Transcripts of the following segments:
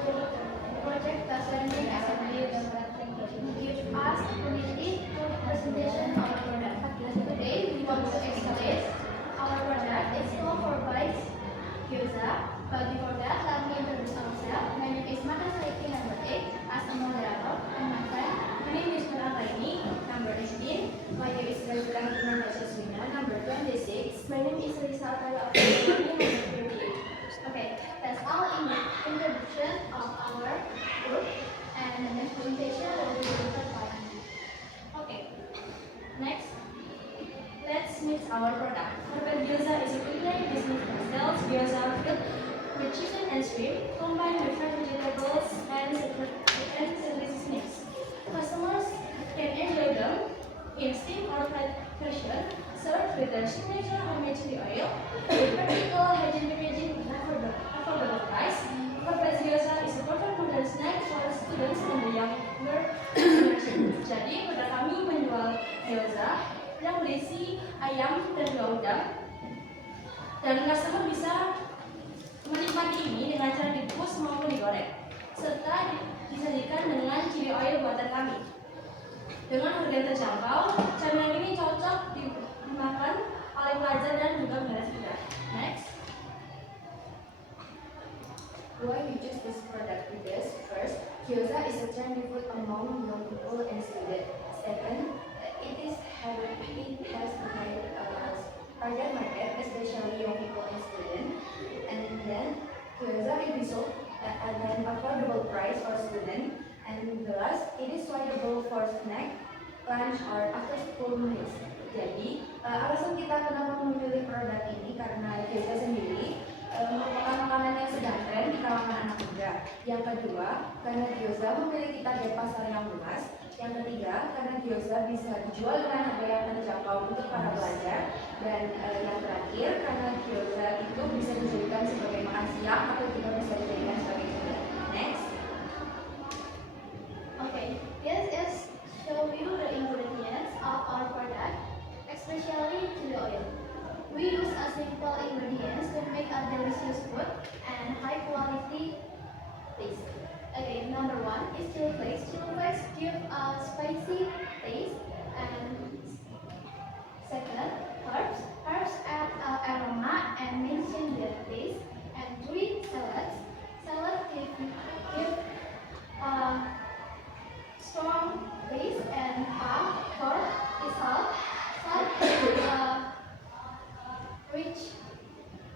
project presenting assembly give us opportunity to presentation of our product. Today we want to explain our product. It's called for bites gyoza. But before that, let me introduce ourselves. My name is Mata Saiki, number 8, as a moderator, and my friend. My name is Nora Raini, number 18. My name is Rajula Nashaswina, number 26. My name is Lisa Atala, number 38. Okay, that's all in the introduction of our group, and the next presentation will be delivered by Andy. Okay, next, let's mix our product. Herbal gyoza is a culinary business that sells gyoza filled with chicken and shrimp, combined with fresh vegetables and seasonings. Customers can enjoy them in steam or fried version, served with their signature homemade chili oil, with practical hygiene packaging with affordable price. Herbal gyoza is a perfect modern snack for students and the younger generation. Jadi, produk kami menjual gyoza yang berisi ayam dan udang, dan customer bisa menikmati ini dengan cara dikukus maupun digoreng, serta disajikan dengan chili oil buatan kami. Dengan harga yang terjangkau, camilan ini cocok dimakan oleh pelajar dan juga generasi muda. Next. Why we choose this product? Because first, gyoza is a trendy food among young people and students. Second, it has a high target market, especially young people and students. And then, gyoza can be sold at an affordable price for students. And the last, it is suitable for snack, lunch, or after school meals. Jadi, alasan kita kenapa memilih produk ini karena gyoza sendiri merupakan makanan yang sedang tren di kalangan anak muda. Yang kedua, karena gyoza memiliki target pasar yang luas. Yang ketiga, karena gyoza bisa dijual dengan harga yang terjangkau untuk para pelajar. Dan yang terakhir, karena gyoza itu bisa dijadikan sebagai makan siang atau juga bisa dijadikan sebagai cemilan. Next. Okay, this is show you the ingredients of our product, especially chili oil. We use a simple ingredients to make a delicious food and high quality taste. Okay, number 1 is chili flakes. Chili flakes give a spicy taste, and second, herbs. Herbs add aroma and mention their taste. And 3, salads. Salad give strong taste, and 4 is salt. Salt gives rich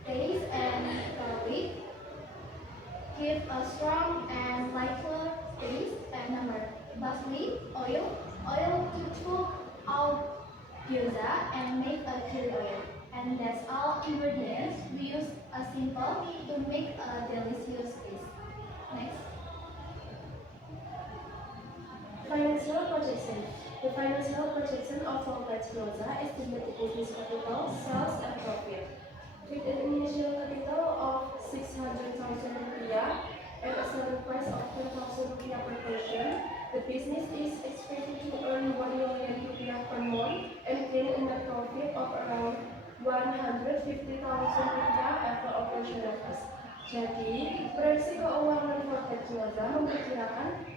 taste, and garlic give a strong and lighter taste. And number lastly, oil. Oil to cook out gyoza and make a chili oil. And that's all ingredients. We use a simple to make a delicious taste. Next. Financial projection. The financial projection of Full-Fledged Gyoza estimated business capital, sales, and profit. With an initial capital of 600,000 rupiah and a selling price of 10,000 rupiah per portion, the business is expected to earn 1 million rupiah per month and gain a net profit of around 150,000 rupiah after operational cost. Jadi, proyeksi keuangan Full-Fledged Gyoza memperkirakan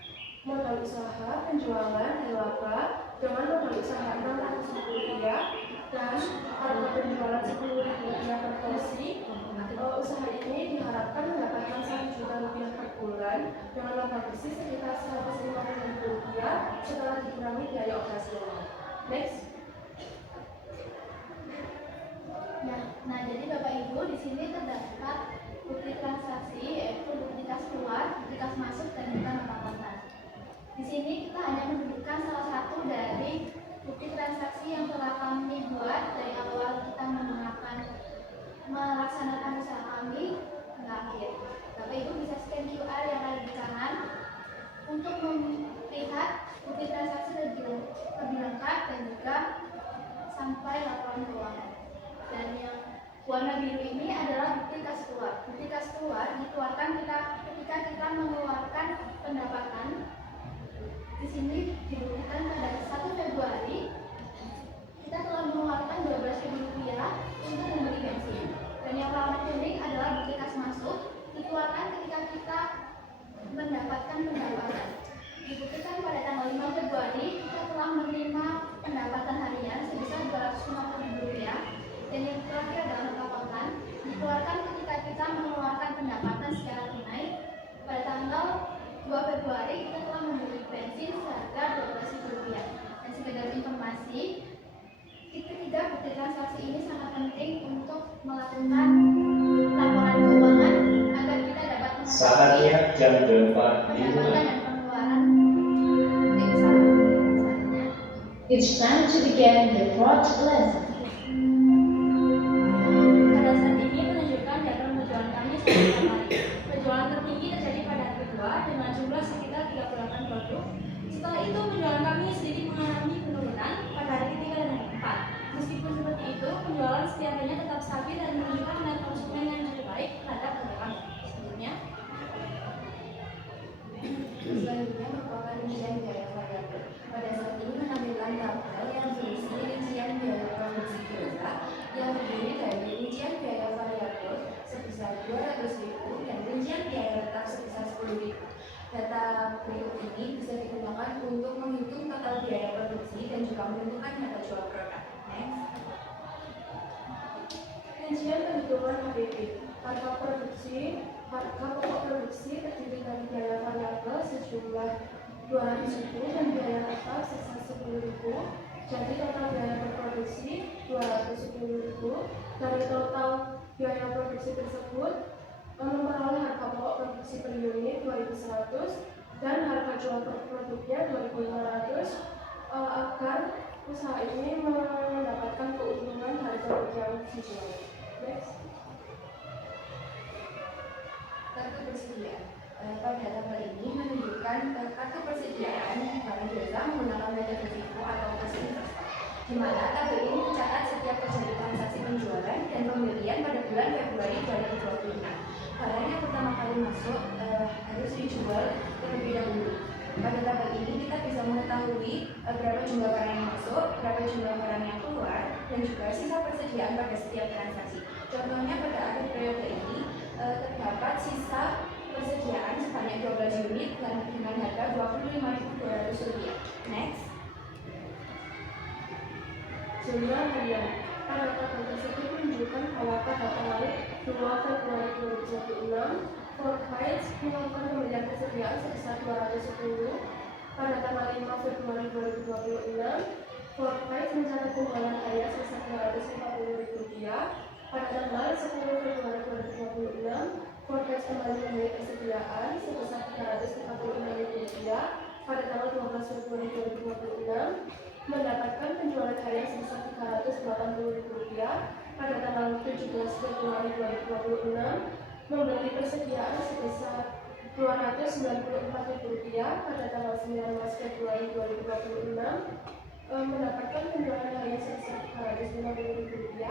modal usaha penjualan laba dengan modal usaha Rp600.000 dan harga penjualan Rp10.000 per porsi. Usaha ini diharapkan mendapatkan Rp1 juta per bulan dengan laba bersih sekitar Rp150.000 setelah dikurangi biaya operasional. Next. Nah, jadi Bapak Ibu di sini terdapat bukti transaksi, yaitu bukti kas keluar, bukti kas masuk, dan juga nota kontan. Di sini kita hanya menunjukkan salah satu dari bukti transaksi yang telah kami buat dari awal kita melaksanakan usaha kami hingga akhir. Bapak Ibu bisa scan QR yang ada di kanan untuk melihat bukti transaksi lebih lengkap dan juga sampai laporan keuangan. Dan yang warna biru ini adalah bukti kas keluar. Bukti kas keluar dikeluarkan ketika kita mengeluarkan pendapatan. Di sini dibuktikan pada 1 Februari kita telah mengeluarkan Rp12.000 untuk membeli bensin. Dan yang warna kuning adalah bukti kas masuk, dikeluarkan ketika kita melakukan laporan keuangan agar kita dapat mengetahui Saatnya jam 8 pendapatan dimulai. dan pengeluaran tim selanjutnya. It's time to begin the fourth lesson. Pada saat ini menunjukkan data penjualan kami selama hari. Penjualan tertinggi terjadi pada hari kedua dengan jumlah sekitar 38 produk. Setelah itu penjualan kami sedikit mengalami penurunan pada hari ketiga dan hari keempat. Meskipun seperti itu, penjualan setiap harinya tetap stabil dan menunjukkan minat konsumen yang cukup baik terhadap produk kami. Selanjutnya merupakan rincian biaya variabel. Pada saat ini menampilkan tabel yang berisi rincian biaya produksi gyoza yang terdiri dari rincian biaya variabel sebesar 200.000 dan rincian biaya tetap sebesar 10.000. Data berikut ini bisa digunakan untuk menghitung total biaya produksi dan juga menentukan harga jual produk. Next. Rincian perhitungan HPP. Harga pokok produksi terdiri dari biaya variabel sejumlah 200.000 dan biaya tetap sebesar 10.000. Jadi total biaya berproduksi 210.000. Dari total biaya produksi tersebut memperoleh harga pokok produksi per unit 2.100 dan harga jual per produknya 2.500 agar usaha ini mendapatkan keuntungan dari produk yang dijual. Next. Kartu persediaan. Pada tabel ini menunjukkan kartu persediaan barang gyoza menggunakan metode FIFO atau first in first out, di mana tabel ini mencatat setiap terjadi transaksi penjualan dan pembelian pada bulan Februari 2026. Barang yang pertama kali masuk harus dijual terlebih dahulu. Pada tabel ini kita bisa mengetahui berapa jumlah barang yang masuk, berapa jumlah barang yang keluar, dan juga sisa persediaan pada setiap transaksi. Contohnya pada akhir periode ini terdapat sisa persediaan sebanyak 12 unit dan dengan harga Rp25.200. Next. Jumlah harian. Pada tabel tersebut menunjukkan bahwa pada tanggal 2 Februari 2026, Fortbites melakukan pembelian persediaan sebesar 210. Pada tanggal 5 Februari 2026, Fortbites mencatat penjualan harian sebesar Rp250.000. Pada tanggal 10 Februari 2026, Fortbites kembali membeli persediaan sebesar Rp336.000. Pada tanggal 12 Februari 2026, mendapatkan penjualan harian sebesar Rp380.000. Pada tanggal 17 Februari 2026, membeli persediaan sebesar Rp294.000. Pada tanggal 19 Februari 2026, mendapatkan penjualan harian sebesar Rp350.000.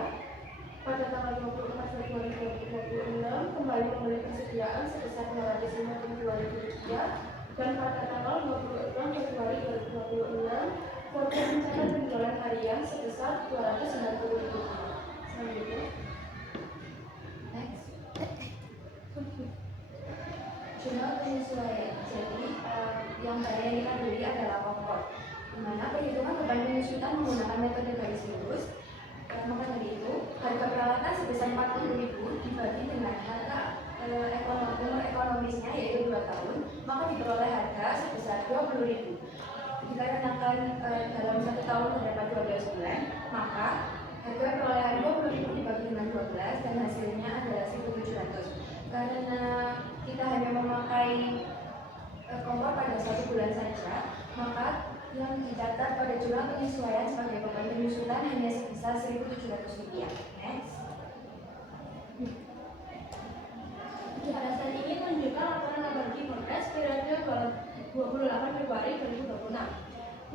Pada tanggal 24 Februari 2026, kembali membeli persediaan sebesar Rp252.000. Dan pada tanggal 26 Februari 2026, Fortbites mencatat penjualan harian sebesar Rp290.000. Selanjutnya. Next. Jumlah penyesuaian. Jadi yang tadi yang kita beli adalah kompor, di mana perhitungan beban penyusutan menggunakan metode garis lurus. Maka dari itu harga peralatan sebesar Rp40.000 dibagi dengan harga umur ekonomisnya yaitu 2 tahun, maka diperoleh harga sebesar Rp20.000. Dikarenakan dalam 1 tahun terdapat 12 bulan, maka harga perolehan Rp20.000 dibagi dengan 12 dan hasilnya adalah Rp1.700. Karena kita hanya memakai kompor pada 1 bulan saja, maka yang dicatat pada jumlah penyesuaian sebagai beban penyusutan hanya sebesar Rp1.700. Next. Pada saat ini menunjukkan laporan laba rugi Fortbites periode 28 Februari 2026.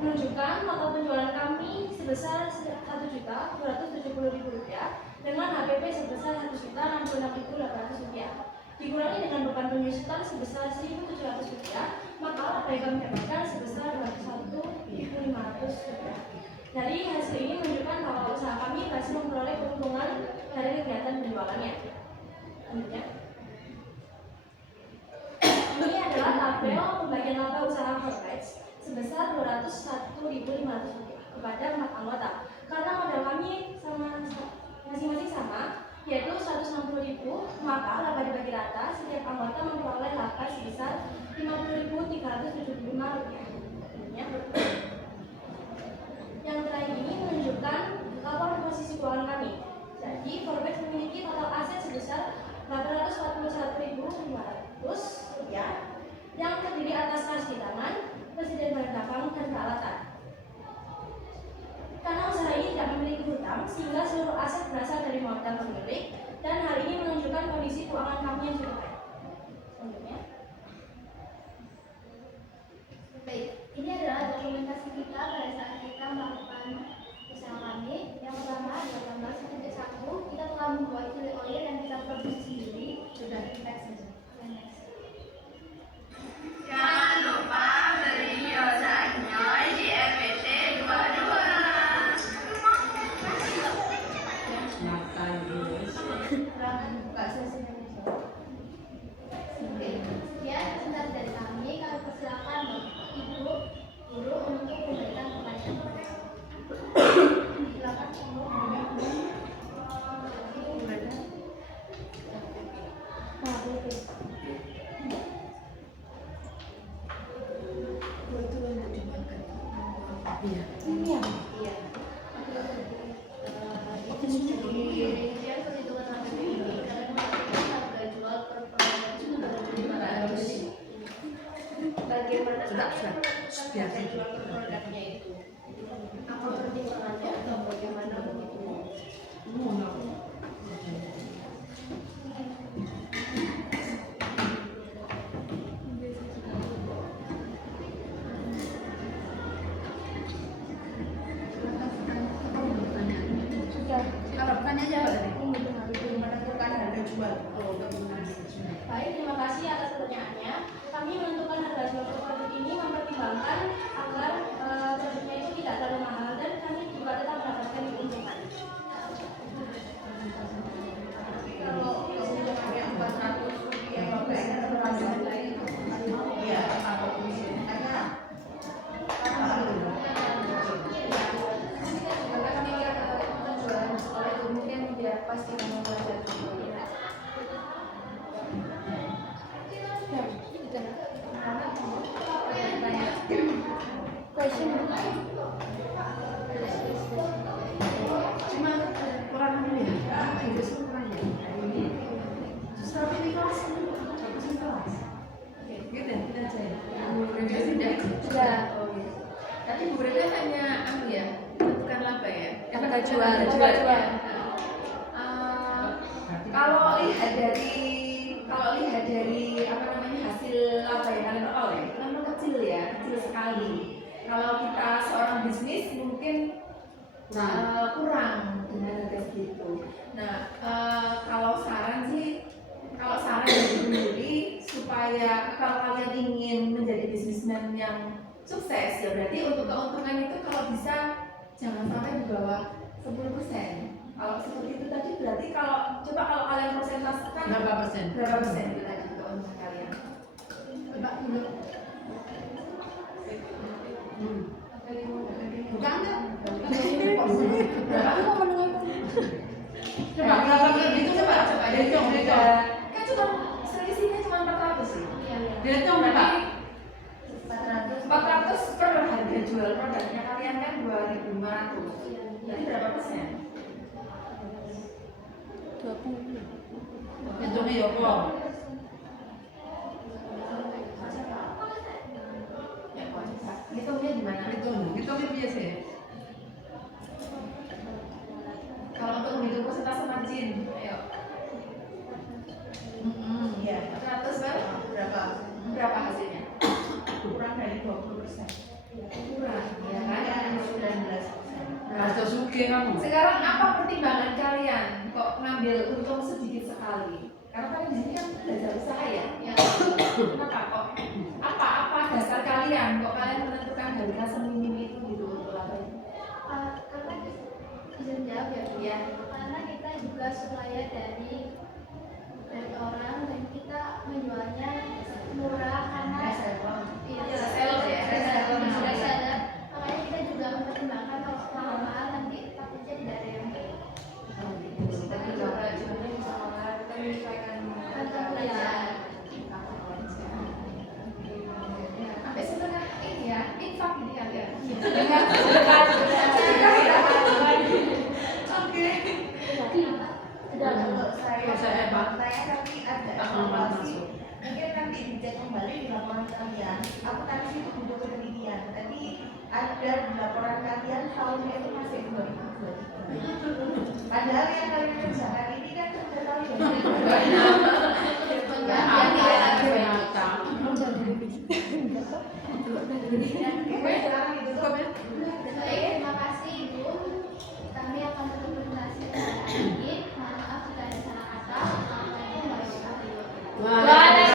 Menunjukkan total penjualan kami sebesar Rp1.270.000 dengan HPP sebesar Rp1.066.800. Dikurangi dengan beban penyusutan sebesar Rp1.700, maka laba yang kami dapatkan sebesar Rp21.500. Dari hasil ini menunjukkan bahwa usaha kami berhasil memperoleh keuntungan dari kegiatan penjualannya. Selanjutnya. Ini adalah tabel pembagian laba usaha Fortbites sebesar Rp201.500 kepada 4 anggota. Karena modal kami masing-masing sama, yaitu Rp160.000, maka laba dibagi rata, setiap anggota memperoleh laba sebesar Rp50.375. Yang terakhir ini menunjukkan laporan posisi keuangan kami. Jadi, Fortbites memiliki sehingga seluruh aset berasal dari modal pemilik dan hal ini menunjukkan kondisi keuangan kami yang cukup baik. Selanjutnya. Baik, ini adalah dokumentasi kita pada saat kita melakukan usaha kami. Yang pertama adalah tanggal 1 kita telah membuat chili oil yang kita produksi sendiri. Sudah, next saja. Next. Jangan lupa beli kiosanya di RPT 22. Buka sesi Indonesia. Oke, sekian sebentar dari kami persilakan Ibu Guru untuk memberikan pertanyaan. Silakan Ibu. Iya. Iya. Itu sendiri rincian perhitungan harga ini karena harga jual per produk itu sudah 500. Bagaimana Sudah. harga jual per produknya itu? Apa pertimbangannya atau bagaimana begitu? Kalau pertanyaannya apa tadi? Menentukan harga jual. Oh, bagaimana harga jual? Baik, terima kasih atas pertanyaannya. Kami menentukan harga jual produk ini mempertimbangkan agar produknya itu tidak terlalu mahal dan kami juga tetap mendapatkan keuntungan. Kalau sudah pakai 400 rupiah, bapaknya berapa lagi? Iya, apa komisinya? Karena Pasti kamu belajar juga. cuma kurang anu ya, itu kurang ya. Justru apa ini kelas? Bagus ini kelas. Gitu ya, kita aja ya. Sudah. Oh, iya. Tadi Bu Reda hanya anu ya, menentukan laba ya. Harga jual. Ya. Kalau lihat dari apa namanya hasil laba yang kalian peroleh itu kan kecil ya, kecil sekali. Kalau kita seorang bisnis mungkin kurang dengan harga segitu. Nah, kalau saran dari Bu Yuli supaya kalau kalian ingin menjadi bisnismen yang sukses ya berarti untuk keuntungan itu kalau bisa jangan sampai di bawah 10%. Kalau seperti itu tadi berarti kalau kalian persentasekan Berapa persen? Berapa persen itu tadi keuntungan kalian? Coba dulu. Bukan enggak? Berapa? Coba berapa itu coba dihitung. Kan cuma selisihnya cuma 400 sih. Dihitung berapa? 400 per harga jual produknya kalian kan 2.500. Jadi berapa persen? 20. Hitungnya ya kok. Hitungnya gimana? Hitungnya biasa ya. Kalau untuk menghitung persentase margin, ayo. Iya, 400 berapa? Berapa hasilnya? Kurang dari 20%. Kurang, ya kan? 19%. Harus suke kamu. Sekarang apa pertimbangan kalian kok ngambil untung sedikit sekali? Karena kalian di sini kan belajar usaha ya. Kenapa kok? Apa dasar kalian kok kalian menentukan harga seminim itu gitu untuk labanya? Karena izin jawab ya Bu ya. Karena kita juga supplier dari orang dan kita menjualnya murah karena Reseller ya? reseller. Makanya kita juga mempertimbangkan kalau mahal nanti takutnya tidak ada yang beli. Kita juga jualnya bisa mahal, kita menyesuaikan Kantong belajar. sampai setengah ini ya, infak ini kalian. Oke. Sudah Kalau Kalau saya saya Pak. nanti ada evaluasi, mungkin nanti dicek kembali di laporan kalian. Akuntansi itu butuh penelitian. Tadi ada di laporan kalian tahunnya itu masih 2023. yang kalian kerjakan ini kan udah tahu ya. Pengertian. Oke, sekarang ditutup.